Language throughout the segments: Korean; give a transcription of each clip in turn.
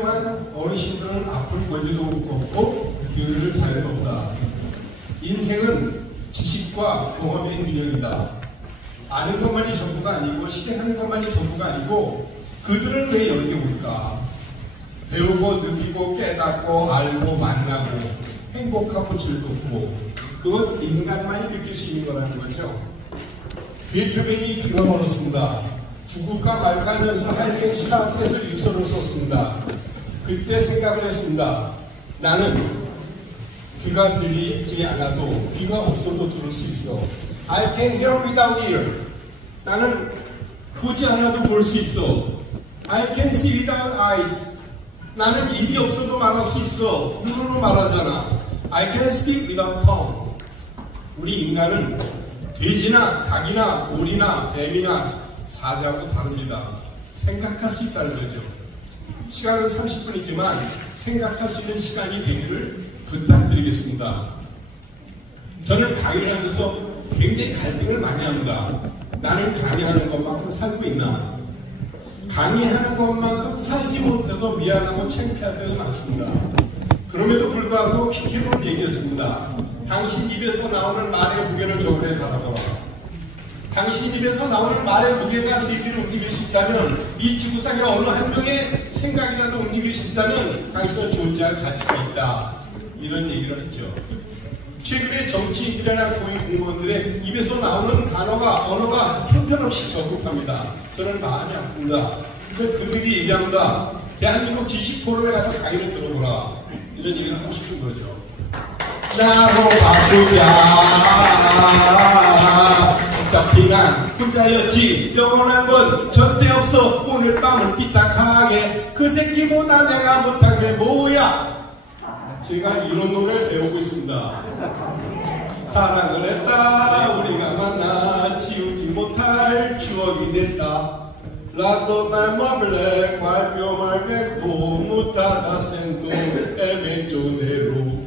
훌륭한 어르신들은 앞을 볼 일도 없고 뒤를 잘 없다. 인생은 지식과 경험의 균형이다. 아는 것만이 전부가 아니고 실행하는 것만이 전부가 아니고 그들을 왜 여기 올까? 배우고 느끼고 깨닫고 알고 만나고 행복하고 즐겁고 그건 인간만이 느낄 수 있는 거라는 거죠. 베토벤이 귀가 멀었습니다. 죽을까 말까 하면서 하이겐 슈타트에서 유서를 썼습니다. 그때 생각을 했습니다. 나는 귀가 들리지 않아도 귀가 없어도 들을 수 있어. I can hear without ear. 나는 보지 않아도 볼 수 있어. I can see without eyes. 나는 입이 없어도 말할 수 있어. 눈으로 말하잖아. I can speak without tongue. 우리 인간은 돼지나 닭이나 오리나 뱀이나 사자하고 다릅니다. 생각할 수 있다는 거죠. 시간은 30분이지만 생각할 수 있는 시간이 되기를 부탁드리겠습니다. 저는 강의를 하면서 굉장히 갈등을 많이 합니다. 나는 강의하는 것만큼 살고 있나? 강의하는 것만큼 살지 못해서 미안하고 창피할 때가 많습니다. 그럼에도 불구하고 PT로 얘기했습니다. 당신 입에서 나오는 말의 무게를 저번에 바라봐라. 당신 입에서 나오는 말의 무게가 세계를 움직일 수 있다면 이 지구상의 어느 한 명의 생각이라도 움직일 수 있다면 당신은 존재할 가치가 있다. 이런 얘기를 했죠. 최근에 정치인들이나 고위 공무원들의 입에서 나오는 단어가 언어가 형편없이 저급합니다. 저는 마음이 아픕니다. 그래서 그들이 얘기합니다. 대한민국 지식 포럼에 가서 강의를 들어보라. 이런 얘기를 하고 싶은 거죠. 나로 바꾸자. 어차피 난 혼자였지. 영원한 건 절대 없어. 오늘 밤은 삐딱하게. 그 새끼보다 내가 못한 게 뭐야? 제가 이런 노래를 배우고 있습니다. 사랑을 했다. 우리가 만나 지우지 못할 추억이 됐다. 라도 날 머블레 말뼈 말백도 못하다 센도 엘벤조대로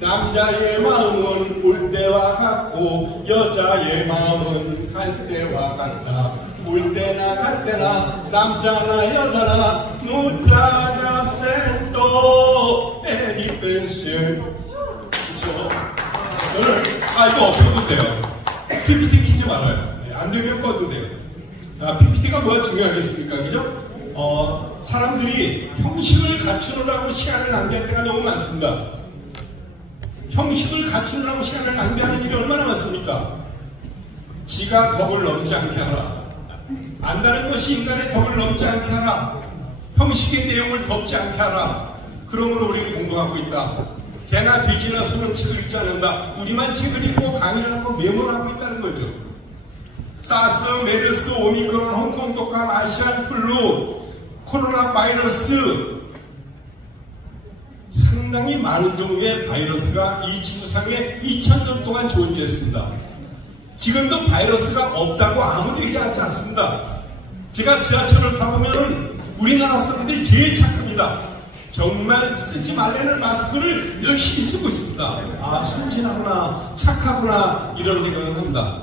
남자의 마음은 올 때와 같고 여자의 마음은 갈 때와 같다. 올 때나 갈 때나 남자나 여자나 못하다 센도 에디펜션. 그렇죠? 저는 이거 없어도 돼요. PPT 키지 말아요. 안 되면 꺼도 돼요. PPT가 뭐가 중요하겠습니까? 그죠? 사람들이 형식을 갖추느라고 시간을 낭비할 때가 너무 많습니다. 형식을 갖추느라고 시간을 낭비하는 일이 얼마나 많습니까? 지가 덕을 넘지 않게 하라. 안다는 것이 인간의 덕을 넘지 않게 하라. 형식의 내용을 덮지 않게 하라. 그러므로 우리는 공부하고 있다. 개나 돼지나 소는 책을 읽지 않는다. 우리만 책을 읽고 강의를 하고 메모를 하고 있다는 거죠. 사스, 메르스, 오미크론, 홍콩 독감, 아시안 플루, 코로나 바이러스 상당히 많은 종류의 바이러스가 이 지구상에 2000년 동안 존재했습니다. 지금도 바이러스가 없다고 아무도 얘기하지 않습니다. 제가 지하철을 타보면 우리나라 사람들이 제일 착합니다. 정말 쓰지 말라는 마스크를 열심히 쓰고 있습니다. 순진하구나, 착하구나 이런 생각을 합니다.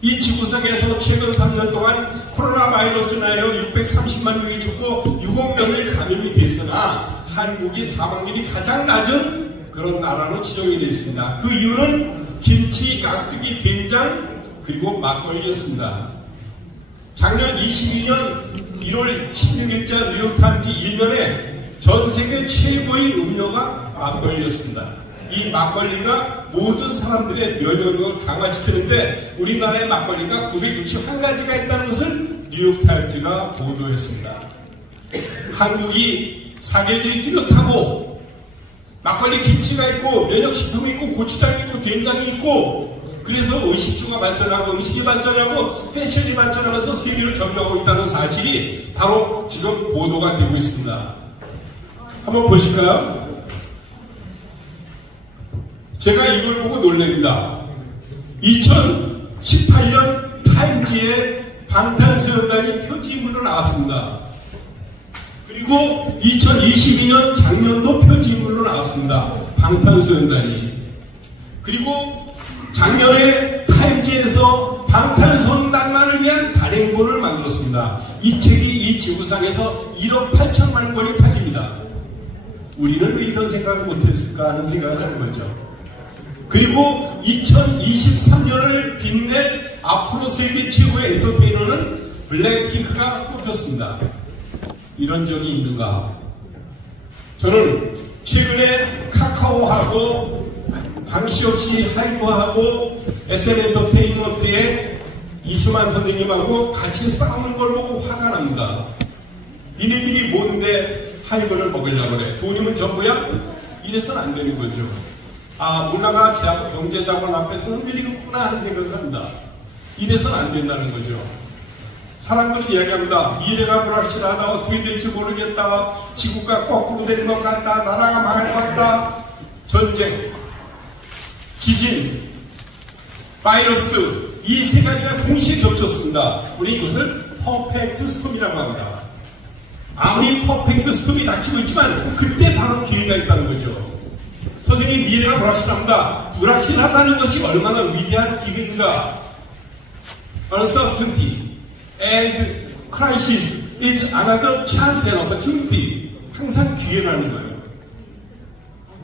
이 지구상에서 최근 3년 동안 코로나 바이러스로 인하여 630만 명이 죽고 6억 명이 감염이 됐으나 한국이 사망률이 가장 낮은 그런 나라로 지정이 되어 있습니다. 그 이유는 김치, 깍두기, 된장 그리고 막걸리였습니다. 작년 22년 1월 16일자 뉴욕타임즈 일면에 전 세계 최고의 음료가 막걸리였습니다. 이 막걸리가 모든 사람들의 면역력을 강화시키는데 우리나라의 막걸리가 961가지가 있다는 것을 뉴욕타임즈가 보도했습니다. 한국이 사계절이 뚜렷하고 막걸리 김치가 있고 면역식품이 있고 고추장이 있고 된장이 있고 그래서 의식주가 발전하고 음식이 발전하고 패션이 발전하면서 세계를 점령하고 있다는 사실이 바로 지금 보도가 되고 있습니다. 한번 보실까요? 제가 이걸 보고 놀랍니다. 2018년 타임지에 방탄소년단이 표지인물로 나왔습니다. 그리고 2022년 작년도 표지인물로 나왔습니다. 방탄소년단이. 그리고 작년에 타임지에서 방탄소년단만을 위한 단행본을 만들었습니다. 이 책이 이 지구상에서 1억 8천만 권이 팔립니다. 우리는 왜 이런 생각을 못했을까 하는 생각을 하는 거죠. 그리고 2023년을 빛낸 앞으로 세계 최고의 엔터테이너는 블랙핑크가 뽑혔습니다. 이런 적이 있는가? 저는 최근에 카카오하고 방시혁씨 하이브하고 SN엔터테인먼트의 이수만 선생님하고 같이 싸우는 걸 보고 화가 납니다. 니네들이 뭔데 하이브를 먹으려고 그래? 돈이면 전부야? 이래서는 안 되는 거죠. 아, 문화가 제하고 경제자본 앞에서는 밀리겠구나 하는 생각을 합니다. 이래서는 안 된다는 거죠. 사람들은 이야기합니다. 미래가 불확실하다. 어떻게 될지 모르겠다. 지구가 거꾸로 되는 것 같다. 나라가 망할 것 같다. 전쟁, 지진, 바이러스, 이 세 가지가 동시에 겹쳤습니다. 우리 이것을 퍼펙트 스톰이라고 합니다. 아무리 퍼펙트 스톰이 닥치고 있지만 그때 바로 기회가 있다는 거죠. 선생님, 미래가 불확실합니다. 불확실하다는 것이 얼마나 위대한 기회인가. Uncertainty and crisis is another chance and opportunity. 항상 기회라는 거예요.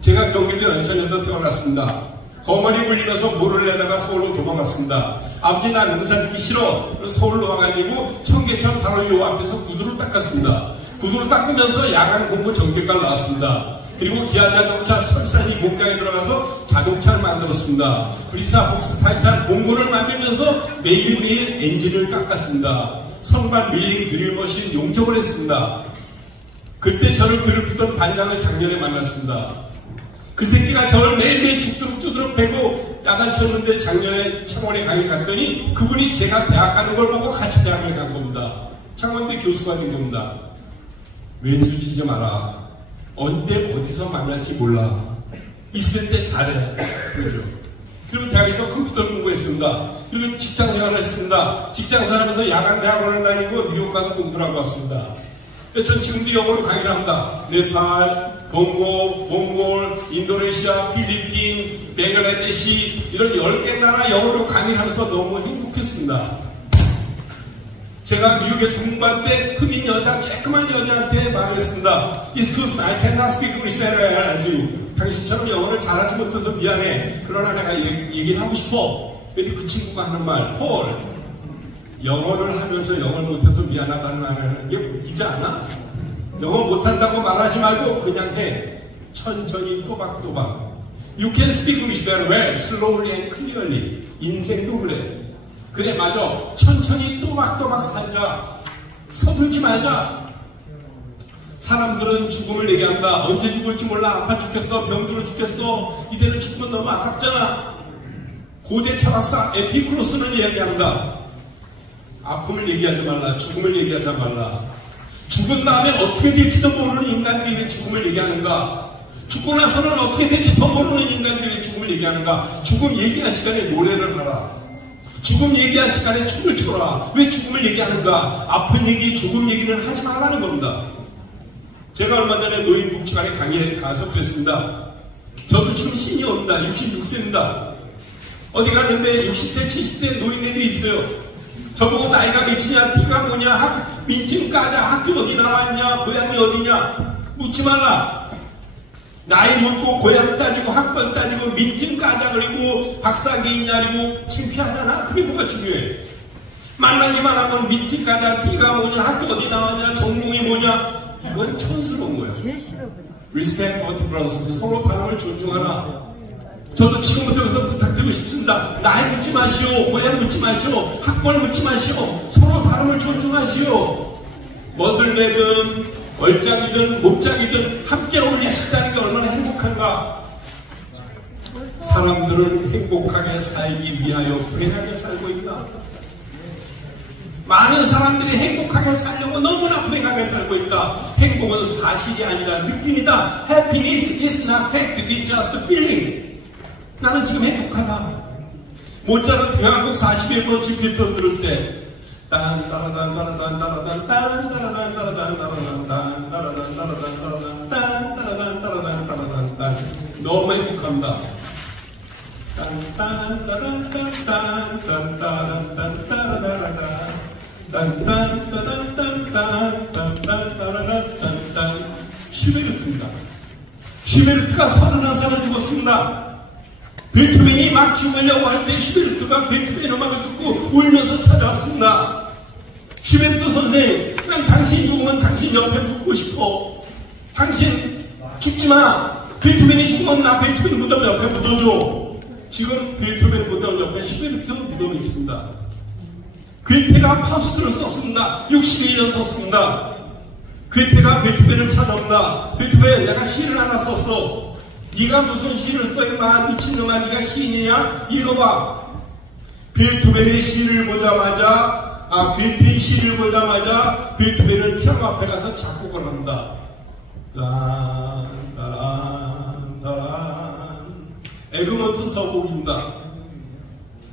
제가 경기도 연천에서 태어났습니다. 거머리 물리면서 모를 내다가 서울로 도망갔습니다. 아버지 나 농사 짓기 싫어. 서울로 와가지고 청계천 바로 요 앞에서 구두를 닦았습니다. 구두를 닦으면서 야간 공부 전교과를 나왔습니다. 그리고 기아자동차 설산이 공장에 들어가서 자동차를 만들었습니다. 브리사 복스파이탄 봉고를 만들면서 매일매일 엔진을 깎았습니다. 선반 밀링 드릴머신 용접을 했습니다. 그때 저를 괴롭히던 반장을 작년에 만났습니다. 그 새끼가 저를 매일매일 죽도록 패고 야단쳤는데 작년에 창원에 강의 갔더니 그분이 제가 대학 가는 걸 보고 같이 대학을 간 겁니다. 창원대 교수가 된 겁니다. 왼수 지지 마라. 언제 어디서 만날지 몰라. 있을 때 잘해. 그렇죠. 그리고 대학에서 컴퓨터 공부했습니다. 그리고 직장 생활을 했습니다. 직장 생활하면서 야간 대학원을 다니고 뉴욕 가서 공부를 하고 왔습니다. 전 지금도 영어로 강의를 합니다. 네팔, 봉고, 몽골, 인도네시아, 필리핀, 벵글라데시 이런 10개 나라 영어로 강의를 하면서 너무 행복했습니다. 제가 미국에서 공부할 때 흑인 여자, 쬐끄만 여자한테 말했습니다. Excuse me, I cannot speak English better as you. 당신처럼 영어를 잘하지 못해서 미안해. 그러나 내가 얘기를 하고 싶어. 근데 그 친구가 하는 말, 폴, 영어를 하면서 영어를 못해서 미안하다는 말하는 게 웃기지 않아? 영어 못한다고 말하지 말고 그냥 해. 천천히 또박또박. You can speak English very well, slowly and clearly. 인생도 그래. 그래, 맞아. 천천히 또박또박 살자. 서툴지 말자. 사람들은 죽음을 얘기한다. 언제 죽을지 몰라. 아파 죽겠어. 병들어 죽겠어. 이대로 죽으면 너무 아깝잖아. 고대 철학사 에피쿠로스는 이야기한다. 아픔을 얘기하지 말라. 죽음을 얘기하지 말라. 죽은 다음에 어떻게 될지도 모르는 인간들이 왜 죽음을 얘기하는가? 죽고 나서는 어떻게 될지 더 모르는 인간들이 왜 죽음을 얘기하는가? 죽음 얘기할 시간에 노래를 하라. 죽음 얘기할 시간에 춤을 춰라. 왜 죽음을 얘기하는가? 아픈 얘기, 죽음 얘기를 하지 말라는 겁니다. 제가 얼마 전에 노인복지관에 강의에 가서 그랬습니다. 저도 지금 신이 옵니다. 66세입니다. 어디 갔는데 60대, 70대 노인네들이 있어요. 저보고 나이가 몇이냐, 티가 뭐냐, 민증 까자, 학교 어디 나왔냐, 고향이 어디냐 묻지 말라. 나이 묻고 고향 따지고 학번 따지고 민증 까자 그리고 박사기이냐 그리고 창피하잖아. 그게 뭐가 중요해. 만나기만 하면 민증 까자, 티가 뭐냐, 학교 어디 나왔냐, 전공이 뭐냐. 이건 촌스러운 거예요. Respect for difference. 서로 다름을 존중하라. 저도 지금부터 부탁드리고 싶습니다. 나이 묻지 마시오. 고향 묻지 마시오. 학벌 묻지 마시오. 서로 다름을 존중하시오. 멋을 내든 얼짱이든 몸짱이든 함께 어울릴 수 있다는 게 얼마나 행복한가. 사람들은 행복하게 살기 위하여 불행하게 살고 있다. 많은 사람들이 행복하게 살려고 너무나 불행하게 살고 있다. 행복은 사실이 아니라 느낌이다. Happiness is not fact, it's just a feeling. 나는 지금 행복하다. 모차르트 교향곡 41번 지피터 들을 때 너무 행복합니다. 슈베르트입니다. 슈베르트가 31살에 죽었습니다. 베토벤이 막 죽으려고 할 때 슈베르트가 베토벤 음악을 듣고 울면서 찾아왔습니다. 슈베르트 선생, 난 당신 죽으면 당신 옆에 묻고 싶어. 당신 죽지마. 베토벤이 죽으면 나 베토벤 무덤 옆에 묻어줘. 지금 베토벤 무덤 옆에 슈베르트 무덤이 있습니다. 괴테가 파우스트를 썼습니다. 61년 썼습니다. 괴테가 베토벤을 찾아온다. 베토벤, 내가 시를 하나 썼어. 네가 무슨 시를 써 임마. 미친놈아, 네가 시인이냐? 읽어봐. 베토벤의 시를 보자마자, 괴테의 시를 보자마자 베토벤은 피아노 앞에 가서 작곡을 합니다. 에그먼트 서곡입니다.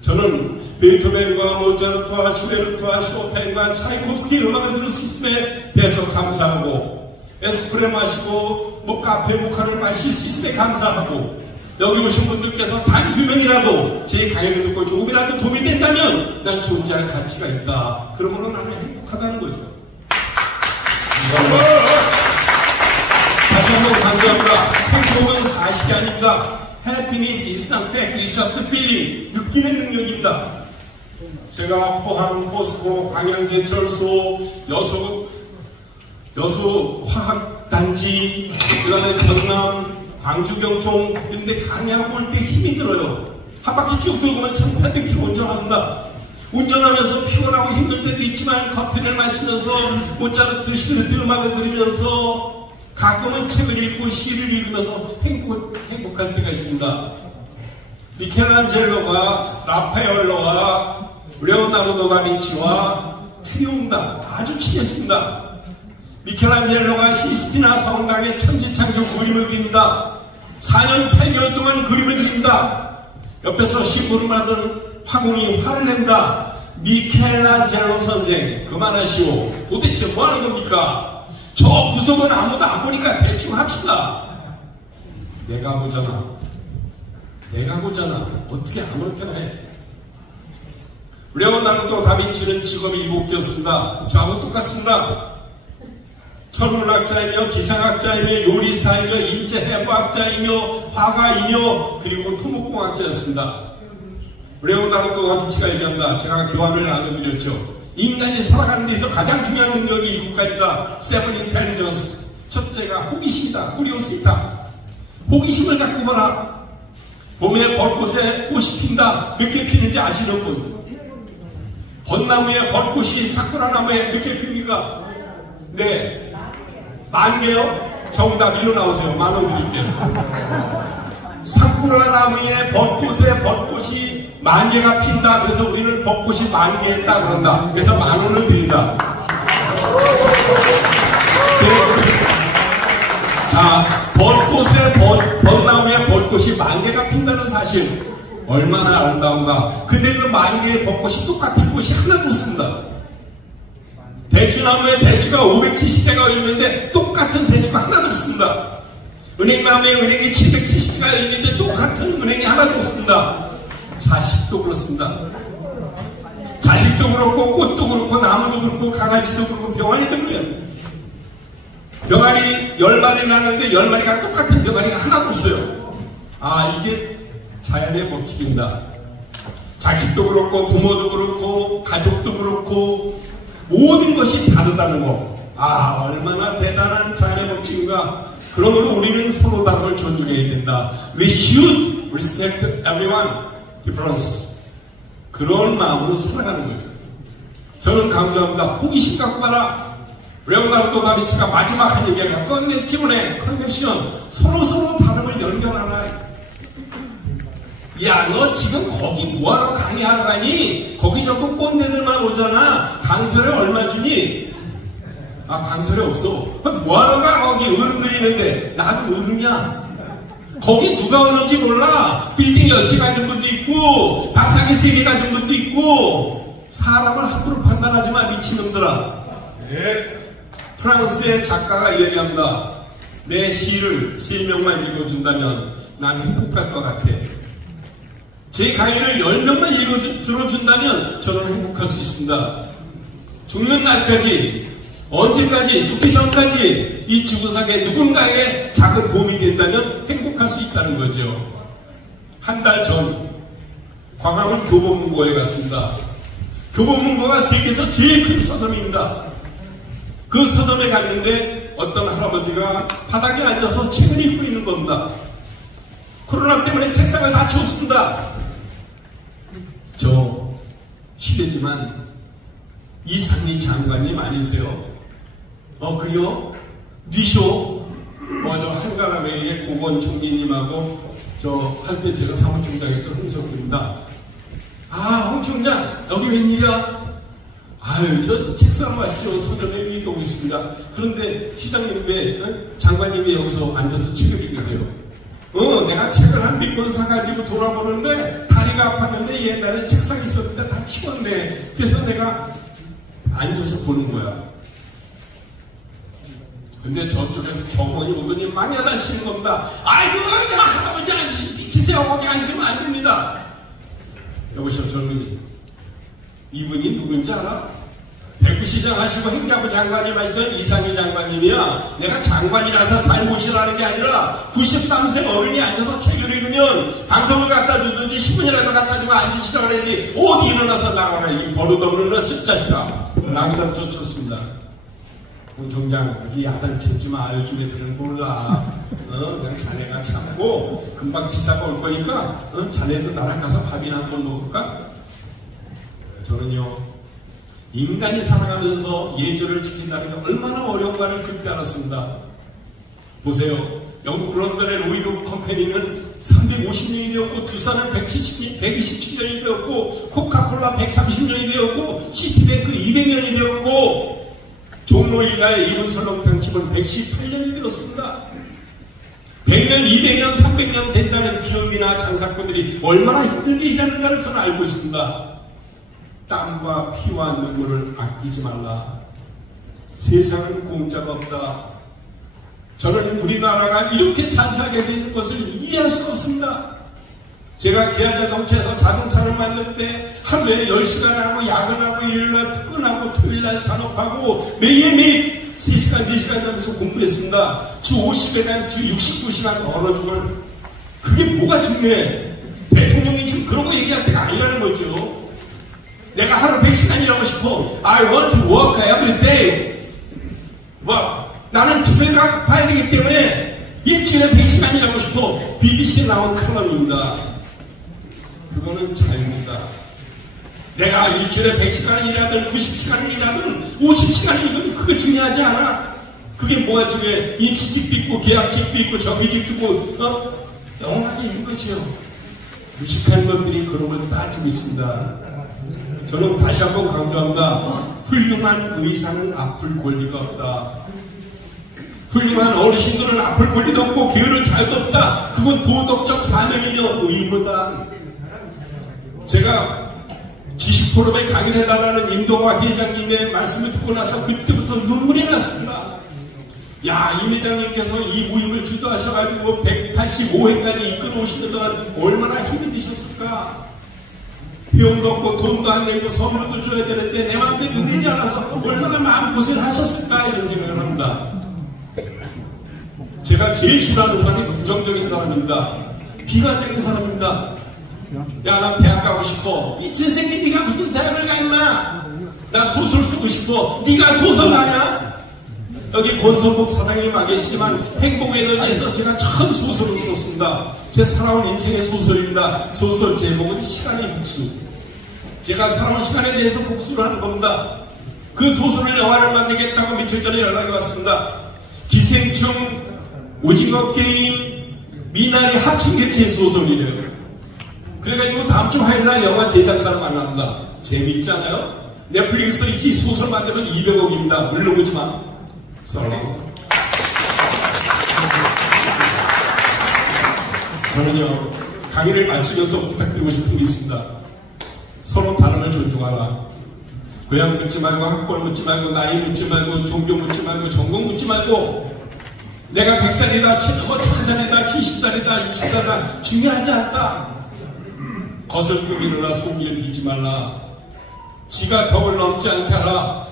저는 베토벤과 모차르트와 슈베르트와 쇼팽과 차이콥스키 음악을 들을 수 있음에 대해서 감사하고, 에스프레 마시고 카페 모카를 마실 수 있음에 감사하고, 여기 오신 분들께서 단 2명이라도 제 강의를 듣고 조금이라도 도움이 된다면 난 존재할 가치가 있다. 그러므로 나는 행복하다는 거죠. 다시 한번 강조합니다. 행복은 사실이 아닙니다. Happiness is not fact, it's just a feeling. 느끼는 능력입니다. 제가 포항, 포스코, 광양제철소, 여수화학단지, 그 다음에 전남, 광주경총, 이런데 강의하고 올 때 힘이 들어요. 한 바퀴 쭉 돌고 오면 1800km 운전합니다. 운전하면서 피곤하고 힘들 때도 있지만 커피를 마시면서 모차르트, 슈베르트 음악을 들으면서 가끔은 책을 읽고 시를 읽으면서 행복할 때가 있습니다. 미켈란젤로가 라파엘로와 레오나르도 다빈치와 트리옹단 아주 친했습니다. 미켈란젤로가 시스티나 성당의 천지창조 그림을 그립니다. 4년 8개월 동안 그림을 그립니다. 옆에서 심부름 하던 화공이 화를 냅니다. 미켈란젤로 선생, 그만하시오. 도대체 뭐 하는 겁니까? 저 구석은 아무도 안 보니까 대충 합시다. 내가 보잖아. 어떻게 아무렇게나 해. 레오나르도 다빈치는 직업이 이복되었습니다. 저하고 똑같습니다. 천문학자이며 기상학자이며 요리사이며 인체해부학자이며 화가이며 그리고 토목공학자였습니다. 레오나르도 다빈치가 얘기합니다. 제가 교환을 나눠드렸죠. 인간이 살아가는 데서 가장 중요한 능력이 7가지다. 세븐 인텔리전스. 첫째가 호기심이다. 꾸리오시다. 호기심을 갖고 보라. 봄에 벚꽃에 꽃이 핀다. 몇 개 피는지 아시는 분? 벚나무에 벚꽃이 사쿠라 나무에 몇 개 핍니까? 네. 10,000개요? 정답 일로 나오세요. 10,000원 드릴게요. 사쿠라 나무에 벚꽃에 벚꽃이 10,000개가 핀다. 그래서 우리는 벚꽃이 10,000개 했다 그런다. 그래서 10,000원을 드린다. 자, 벚나무에 벚꽃이 10,000개가 핀다는 사실 얼마나 아름다운가. 근데 그 10,000개의 벚꽃이 똑같은 꽃이 하나도 없습니다. 대추나무에 대추가 570개가 열리는데 똑같은 대추가 하나도 없습니다. 은행나무에 은행이 770개가 열리는데 똑같은 은행이 하나도 없습니다. 자식도 그렇습니다. 자식도 그렇고 꽃도 그렇고 나무도 그렇고 강아지도 그렇고 병아리도 그래요. 병아리 10마리 낳는데 10마리가 똑같은 병아리가 하나도 없어요. 이게 자연의 법칙입니다. 자식도 그렇고 부모도 그렇고 가족도 그렇고 모든 것이 다르다는 거. 얼마나 대단한 자연의 법칙인가. 그러므로 우리는 서로 다름을 존중해야 된다. We should respect everyone difference. 그런 마음으로 살아가는 거죠. 저는 강조합니다. 호기심 갖고 봐라. 레오나르도 다빈치가 마지막 한 얘기가 컨넥션에 컨넥션. 서로 다름을 연결하라. 야, 너 지금 거기 뭐하러 강의하러 가니? 거기 전부 꼰대들만 오잖아. 강설에 얼마 주니? 강설에 없어. 뭐하러 가? 거기 어른들이 있는데. 나도 어른이야. 거기 누가 오는지 몰라. 빌딩 여치 가진 분도 있고 바삭이 3개 가진 분도 있고. 사람을 함부로 판단하지 마, 미친놈들아. 네. 프랑스의 작가가 얘기합니다. 내 시를 3명만 읽어준다면 난 행복할 것 같아. 제 강의를 10명만 들어준다면 저는 행복할 수 있습니다. 죽는 날까지 언제까지, 죽기 전까지 이 지구상에 누군가의 작은 도움이 된다면 행복할 수 있다는 거죠. 한 달 전 광화문 교보문고에 갔습니다. 교보문고가 세계에서 제일 큰 서점입니다. 그 서점에 갔는데 어떤 할아버지가 바닥에 앉아서 책을 읽고 있는 겁니다. 코로나 때문에 책상을 다 치웠습니다. 저 실례지만 이상희 장관님 아니세요? 그래요? 뉘쇼? 저 한가람회의 고건 총리님하고 저 할때 제가 사무총장했던 홍석규입니다. 홍 총장 여기 웬일이야? 저 책상 왔죠. 서점에 위에 오고 있습니다. 그런데 시장님 왜 장관님이 여기서 앉아서 책을 읽으세요? 내가 책을 한 몇 권 사가지고 돌아보는데 다리가 아팠는데 옛날에 책상이 있었는데 다 치웠네. 그래서 내가 앉아서 보는 거야. 근데 저쪽에서 정원이 오더니 망연하시는 겁니다. 아이고 할아버지 아저씨 비키세요. 거기 앉으면 안 됩니다. 여보시오 젊은이, 이분이 누군지 알아? 백구시장 하시고 행자부 장관님 하시던 이상희 장관님이야. 내가 장관이라서 잘못이라는 게 아니라 93세 어른이 앉아서 책을 읽으면 방송을 갖다 주든지 신문이라도 갖다 주고 앉으시라고 그래야지 어디 일어나서 나가라 이 버릇없는 녀석 자식아. 랑이랑 쫓았습니다. 총장, 이 야단치지 마. 요즘 애들은 몰라. 그냥 자네가 참고 금방 기사가 올 거니까 자네도 나랑 가서 밥이나 한번 먹을까? 저는요, 인간이 살아가면서 예절을 지킨다는 게 얼마나 어려운가를 그때 알았습니다. 보세요. 영국 런던의 로이드 컴퍼니는 350년이 되었고, 두산은 127년이 되었고, 코카콜라 130년이 되었고, 시티뱅크 200년이 되었고, 종로일가의 이분 설렁탕집은 118년이 되었습니다. 100년, 200년, 300년 된다는 기업이나 장사꾼들이 얼마나 힘들게 일하는가를 저는 알고 있습니다. 땀과 피와 눈물을 아끼지 말라. 세상은 공짜가 없다. 저는 우리나라가 이렇게 잘 살게 되는 것을 이해할 수 없습니다. 제가 기아자동차에서 자동차를 만들 때 하루에 10시간 하고 야근하고 일요일날 퇴근하고 토요일날 잔업하고 매일매일 3시간, 4시간 하면서 공부했습니다. 주 50시간, 주 69시간 언어 중을. 그게 뭐가 중요해? 대통령이 지금 그런 거 얘기할 때가 아니라는 거죠. 내가 하루 100시간 일하고 싶어. I want to work every day. 나는 기술가 급해야 되기 때문에 일주일에 100시간 일하고 싶어. BBC에 나온 칼럼입니다. 그거는 자유입니다. 내가 일주일에 100시간을 일하든 90시간을 일하든 50시간을 일하든 그게 중요하지 않아. 그게 뭐가 중요해? 임시직도 있고 계약직도 있고 정규직도 있고 영원하게 있는 거죠. 무식한 것들이 그런 걸 따지고 있습니다. 저는 다시 한번 강조합니다. 훌륭한 의사는 아플 권리가 없다. 훌륭한 어르신들은 아플 권리도 없고 게으를 자유도 없다. 그건 도덕적 사명이며 의무다. 제가 지식포럼에 강의를 해달라는 임동화 회장님의 말씀을 듣고 나서 그때부터 눈물이 났습니다. 야, 임 회장님께서 이 모임을 주도하셔가지고 185회까지 이끌어 오시는 동안 얼마나 힘이 드셨을까? 비용도 없고 돈도 안 내고 선물도 줘야 되는데 내 마음대로 되지 않아서 얼마나 마음고생을 하셨을까 이런 생각을 합니다. 제가 제일 싫어하는 사람이 부정적인 사람입니다. 비관적인 사람입니다. 야, 나 대학 가고 싶어. 미친 새끼 네가 무슨 대학을 가 임마. 나 소설 쓰고 싶어. 네가 소설 하냐? 여기 권선복 사장님 와 계시지만 행복에너지에서 제가 처음 소설을 썼습니다. 제 살아온 인생의 소설입니다. 소설 제목은 시간의 복수. 제가 살아온 시간에 대해서 복수를 하는 겁니다. 그 소설을 영화를 만들겠다고 며칠 전에 연락이 왔습니다. 기생충, 오징어 게임, 미나리 합친 게 제 소설이래요. 그래가지고 다음 주 화요일날 영화 제작사를 만납니다. 재미있지 않아요? 넷플릭스 이 소설 만들면 200억입니다. 물러보지 마. 저는요, 강의를 마치면서 부탁드리고 싶은 게 있습니다. 서로 다름을 존중하라. 고향 묻지 말고, 학벌 묻지 말고, 나이 묻지 말고, 종교 묻지 말고, 전공 묻지 말고, 내가 100살이다, 1000살이다, 70살이다, 60살이다, 중요하지 않다. 것을 꾸미느라 성기를 비지 말라. 지가 덕을 넘지 않게 하라.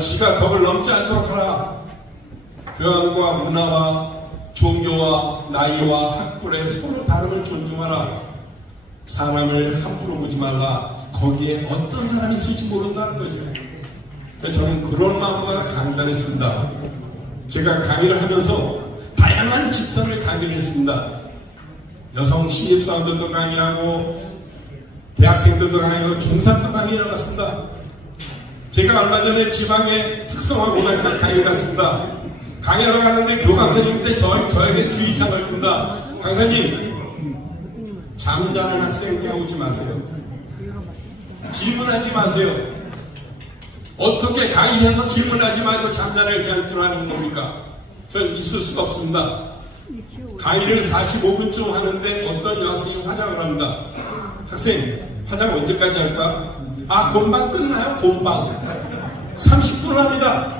지가 겁을 넘지 않도록 하라. 교양과 문화와 종교와 나이와 학벌에 서로 다름을 존중하라. 사람을 함부로 보지 말라. 거기에 어떤 사람이 있을지 모른다는 거죠. 저는 그런 마음으로 강단했습니다. 제가 강의를 하면서 다양한 집단을 강의를 했습니다. 여성 신입사원들도 강의하고 대학생들도 강의하고 중산도 강의를 나갔습니다. 제가 얼마 전에 지방의 특성화 고등학교 강의를 갔습니다. 강의하러 갔는데 교감선생님인데 저에게 주의사항을 줍니다. 강사님, 잠자는 학생 깨우지 마세요. 질문하지 마세요. 어떻게 강의해서 질문하지 말고 잠자는 그냥 들어가는 겁니까? 저는 있을 수가 없습니다. 강의를 45분쯤 하는데 어떤 여학생이 화장을 합니다. 학생, 화장 언제까지 할까? 금방 끝나요? 금방 30분을 합니다.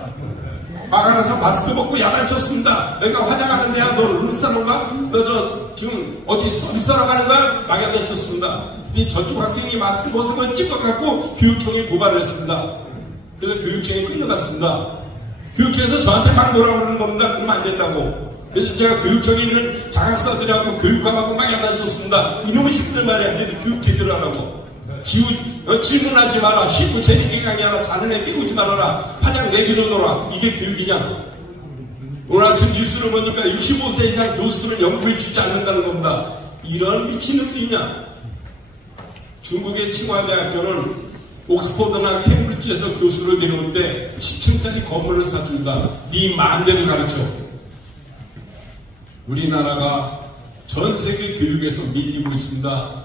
화가 나서 마스크 벗고 야단쳤습니다. 내가 화장하는 데야. 너 룰사노가? 너 지금 어디 서비스하러 가는 거야? 막 야단쳤습니다. 저쪽 학생이 마스크 벗은 걸 찍어갖고 교육청에 고발을 했습니다. 그래서 교육청에 끌려갔습니다. 교육청에서 저한테 막 뭐라고 그러는 겁니다. 그러면 안 된다고. 그래서 제가 교육청에 있는 장학사들하고 교육감하고 막 야단쳤습니다. 이놈의 새끼들 말이야. 교육 제대로 하라고. 질문하지 마라. 쉽고 재밌게 강의하라. 자는 애 깨우지 말아라. 화장 내기로 놀아. 이게 교육이냐? 오늘 아침 뉴스를 보니까 65세 이상 교수들은 연구해 주지 않는다는 겁니다. 이런 미친놈들이냐? 중국의 칭화대학교는 옥스퍼드나 캠브리지에서 교수를 내놓을 때 10층짜리 건물을 사준다. 네 마음대로 가르쳐. 우리나라가 전 세계 교육에서 밀리고 있습니다.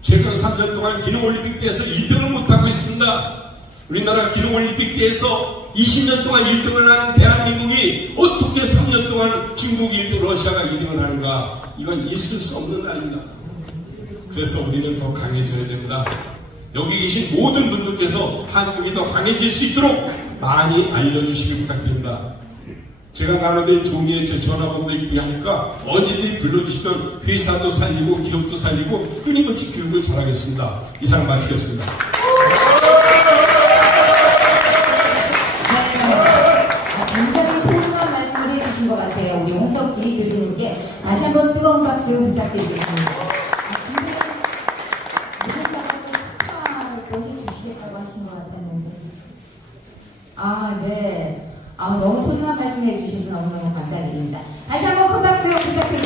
최근 3년 동안 기능올림픽대에서 1등을 못하고 있습니다. 우리나라 기능올림픽대에서 20년 동안 1등을 하는 대한민국이 어떻게 3년 동안 중국 1등, 러시아가 2등을 하는가? 이건 있을 수 없는 날입니다. 그래서 우리는 더 강해져야 됩니다. 여기 계신 모든 분들께서 한국이 더 강해질 수 있도록 많이 알려주시길 부탁드립니다. 제가 나눠드린 종이에 제 전화번호 얘기하니까 언제든지 불러주시면 회사도 살리고 기업도 살리고 끊임없이 교육을 잘하겠습니다. 이상 마치겠습니다. 굉장히 소중한 말씀을 해주신 것 같아요. 우리 홍석기 교수님께 다시 한번 뜨거운 박수 부탁드리겠습니다. 누군가가 또 스타를 해주시겠다고 하신 것 같았는데 네. 너무 소중한 말씀 해주셔서 너무너무 감사드립니다. 다시 한번 큰 박수 부탁드립니다.